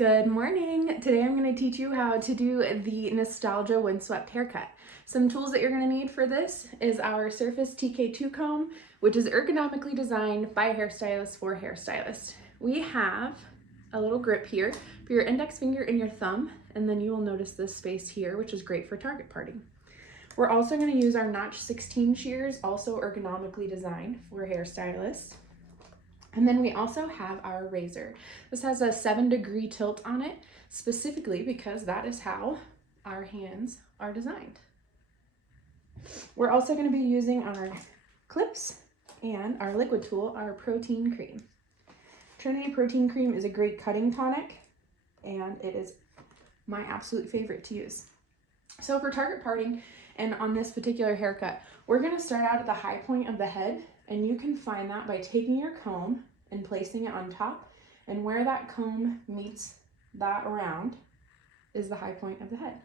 Good morning. Today I'm going to teach you how to do the Nostalgia Windswept haircut. Some tools that you're going to need for this is our Surface TK2 comb, which is ergonomically designed by hairstylists for hairstylists. We have a little grip here for your index finger and your thumb, and then you will notice this space here, which is great for target parting. We're also going to use our notch 16 shears, also ergonomically designed for hairstylists. And then we also have our razor. This has a 7-degree tilt on it, specifically because that is how our hands are designed. We're also going to be using our clips and our liquid tool, our protein cream. Trinity Protein Cream is a great cutting tonic, and it is my absolute favorite to use. So for target parting and on this particular haircut, we're going to start out at the high point of the head. And you can find that by taking your comb and placing it on top, and where that comb meets that round is the high point of the head.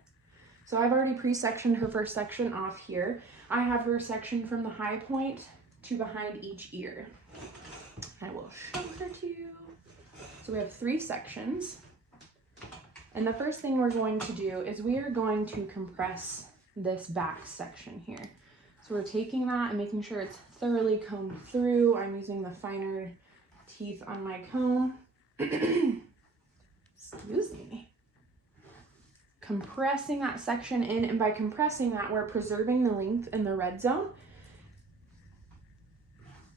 So I've already pre-sectioned her first section off here. I have her section from the high point to behind each ear. I will show her to you. So we have 3 sections. And the first thing we're going to do is we are going to compress this back section here. So we're taking that and making sure it's thoroughly combed through. I'm using the finer teeth on my comb. Excuse me. Compressing that section in, and by compressing that, we're preserving the length in the red zone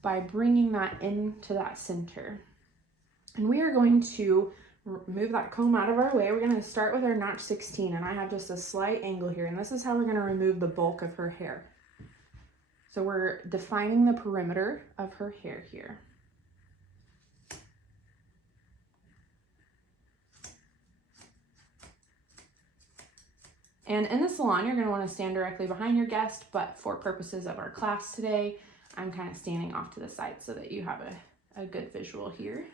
by bringing that into that center. And we are going to move that comb out of our way. We're going to start with our notch 16, and I have just a slight angle here, and this is how we're going to remove the bulk of her hair. So we're defining the perimeter of her hair here. And in the salon, you're going to want to stand directly behind your guest, but for purposes of our class today, I'm kind of standing off to the side so that you have a good visual here.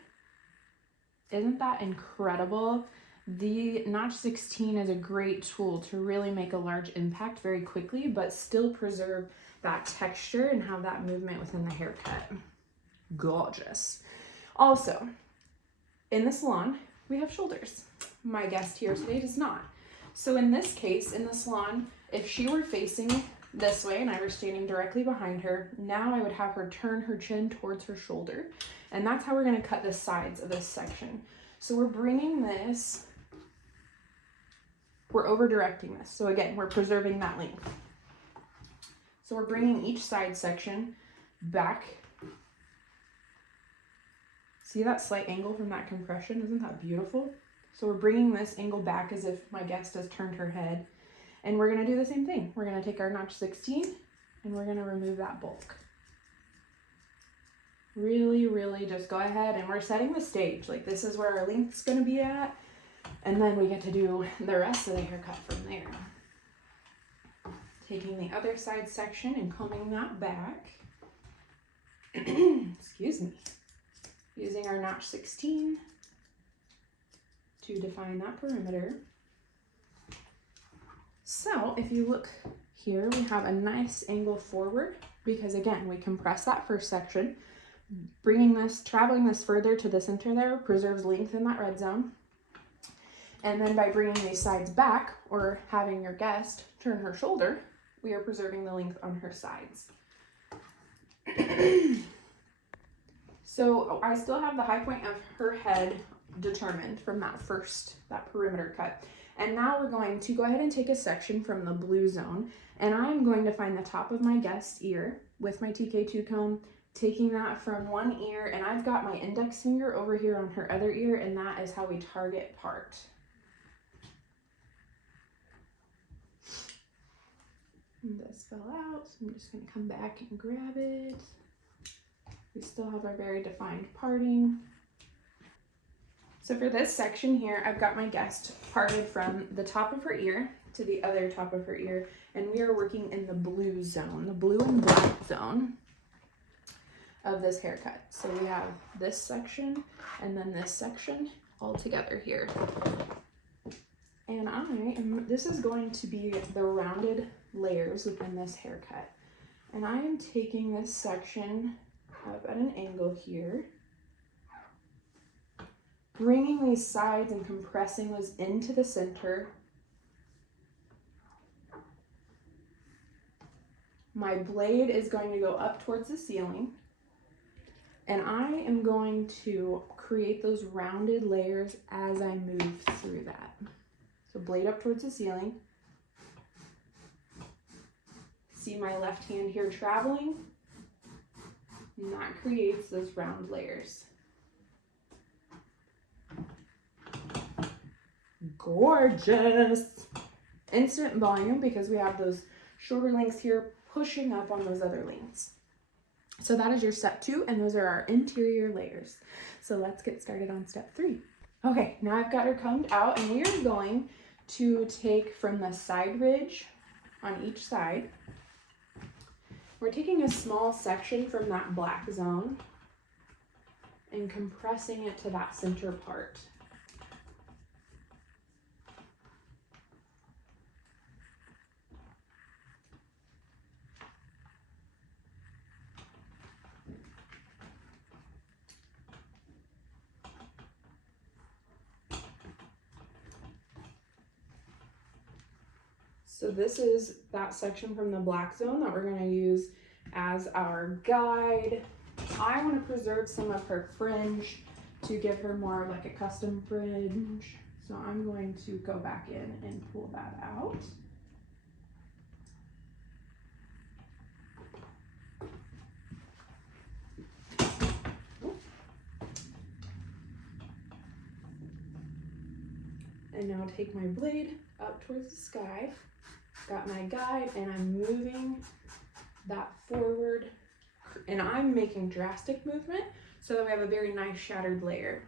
Isn't that incredible? The notch 16 is a great tool to really make a large impact very quickly, but still preserve that texture and have that movement within the haircut. Gorgeous. Also, in the salon, we have shoulders. My guest here today does not. So in this case, in the salon, if she were facing this way and I were standing directly behind her, now I would have her turn her chin towards her shoulder. And that's how we're going to cut the sides of this section. So we're bringing this, we're over directing this. So again, we're preserving that length. So we're bringing each side section back. See that slight angle from that compression? Isn't that beautiful? So we're bringing this angle back as if my guest has turned her head. And we're going to do the same thing. We're going to take our notch 16 and we're going to remove that bulk. Really, really just go ahead, and we're setting the stage. Like, this is where our length's going to be at. And then we get to do the rest of the haircut from there. Taking the other side section and combing that back. Excuse me. Using our notch 16 to define that perimeter. So if you look here, we have a nice angle forward because, again, we compress that first section. Traveling this further to the center there preserves length in that red zone. And then by bringing these sides back, or having your guest turn her shoulder, we are preserving the length on her sides. So I still have the high point of her head determined from that perimeter cut. And now we're going to go ahead and take a section from the blue zone, and I'm going to find the top of my guest's ear with my TK2 comb, taking that from one ear, and I've got my index finger over here on her other ear, and that is how we target part. And this fell out, so I'm just going to come back and grab it. We still have our very defined parting. So for this section here, I've got my guest parted from the top of her ear to the other top of her ear, and we are working in the blue zone, the blue and black zone of this haircut. So we have this section and then this section all together here. And this is going to be the rounded layers within this haircut. And I am taking this section up at an angle here bringing these sides and compressing those into the center. My blade is going to go up towards the ceiling, and I am going to create those rounded layers as I move through that. So blade up towards the ceiling. See my left hand here traveling, and that creates those round layers. Gorgeous! Instant volume because we have those shorter lengths here pushing up on those other lengths. So that is your step 2, and those are our interior layers. So let's get started on step 3. Okay, now I've got her combed out, and we are going to take from the side ridge on each side. We're taking a small section from that black zone and compressing it to that center part. So this is that section from the black zone that we're going to use as our guide. I want to preserve some of her fringe to give her more of like a custom fringe. So I'm going to go back in and pull that out. And now take my blade up towards the sky. Got my guide, and I'm moving that forward, and I'm making drastic movement so that we have a very nice shattered layer.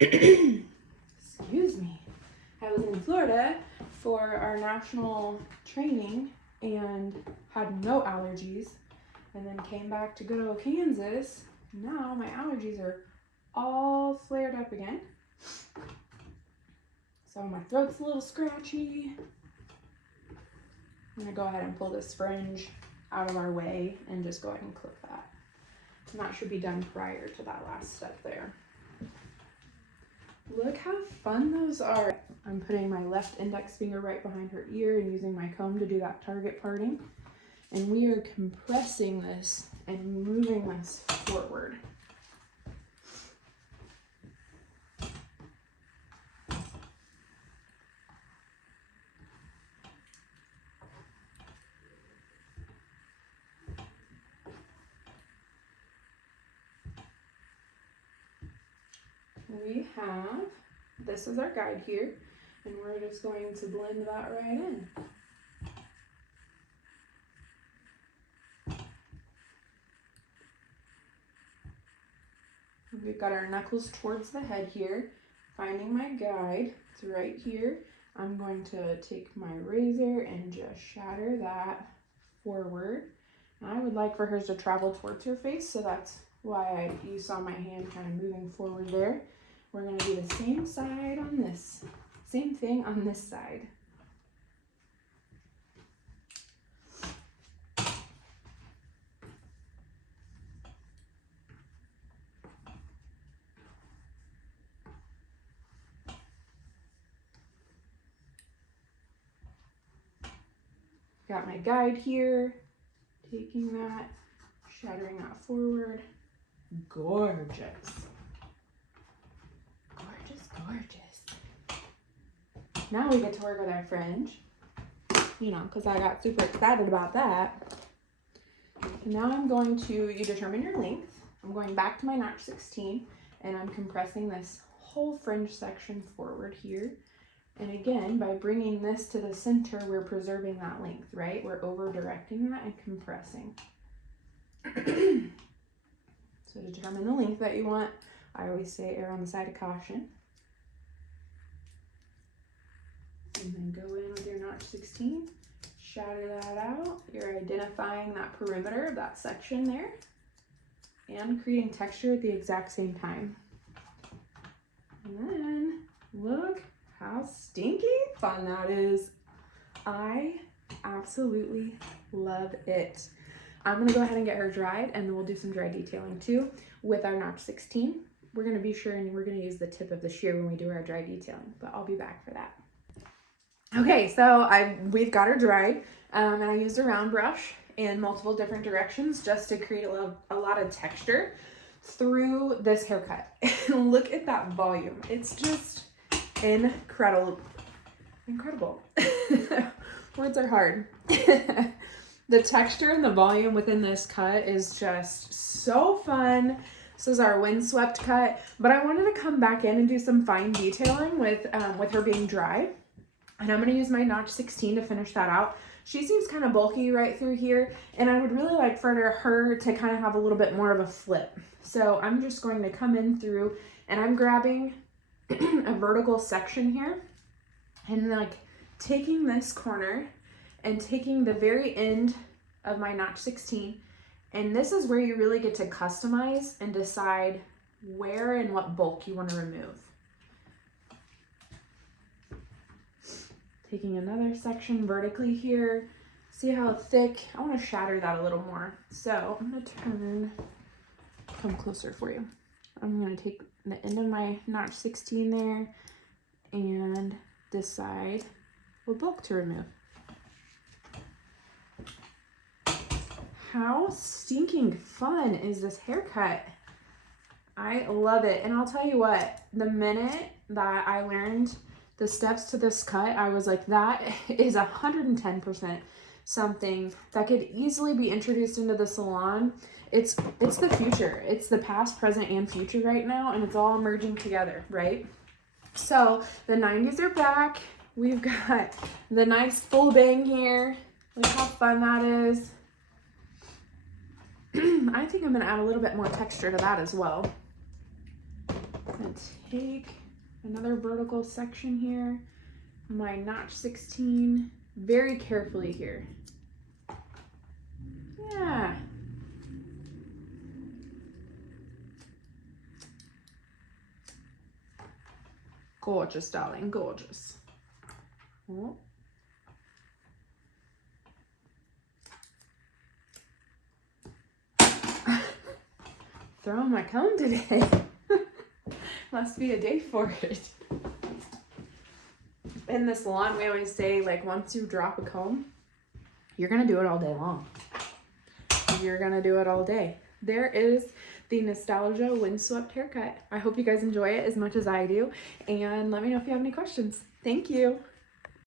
Excuse me. I was in Florida for our national training and had no allergies, and then came back to good old Kansas. Now my allergies are all flared up again. So my throat's a little scratchy. I'm gonna go ahead and pull this fringe out of our way and just go ahead and clip that. And that should be done prior to that last step there. Look how fun those are. I'm putting my left index finger right behind her ear and using my comb to do that target parting. And we are compressing this and moving this forward. We have, this is our guide here, and we're just going to blend that right in. We've got our knuckles towards the head here. Finding my guide, it's right here. I'm going to take my razor and just shatter that forward. And I would like for hers to travel towards her face, so that's why you saw my hand kind of moving forward there. We're going to do the same side on this, same thing on this side. Got my guide here, taking that, shattering that forward. Gorgeous. Gorgeous, gorgeous. Now we get to work with our fringe, you know, because I got super excited about that. And now I'm going to, you determine your length. I'm going back to my notch 16, and I'm compressing this whole fringe section forward here. And again, by bringing this to the center, we're preserving that length, right? We're over directing that and compressing. So to determine the length that you want, I always say err on the side of caution. And then go in with your notch 16, shatter that out. You're identifying that perimeter of that section there and creating texture at the exact same time. And then look how stinky fun that is. I absolutely love it. I'm gonna go ahead and get her dried, and then we'll do some dry detailing too with our notch 16. We're gonna be sure and we're gonna use the tip of the shear when we do our dry detailing, but I'll be back for that. Okay, so we've got her dried, and I used a round brush in multiple different directions just to create a lot of texture through this haircut. Look at that volume. It's just incredible. Words are hard. The texture and the volume within this cut is just so fun. This is our windswept cut, but I wanted to come back in and do some fine detailing with her being dry. And I'm gonna use my notch 16 to finish that out. She seems kind of bulky right through here, and I would really like for her to kind of have a little bit more of a flip. So I'm just going to come in through, and I'm grabbing a vertical section here, and like taking this corner and taking the very end of my notch 16, and this is where you really get to customize and decide where and what bulk you want to remove. Taking another section vertically here. See how thick? I want to shatter that a little more. So I'm going to come closer for you. I'm going to take the end of my notch 16 there and decide what bulk to remove. How stinking fun is this haircut? I love it. And I'll tell you what, the minute that I learned the steps to this cut, I was like, that is 110% something that could easily be introduced into the salon. It's the future. It's the past, present, and future right now, and it's all merging together, right? So the 90s are back. We've got the nice full bang here. Look how fun that is. I think I'm gonna add a little bit more texture to that as well. I'm gonna take another vertical section here, my notch 16, very carefully here. Yeah. Gorgeous, darling, gorgeous. Oh. Throwing my comb today. Must be a day for it. In the salon, we always say, like, once you drop a comb, you're gonna do it all day long. You're gonna do it all day. There is the Nostalgia Windswept haircut. I hope you guys enjoy it as much as I do, and let me know if you have any questions. Thank you.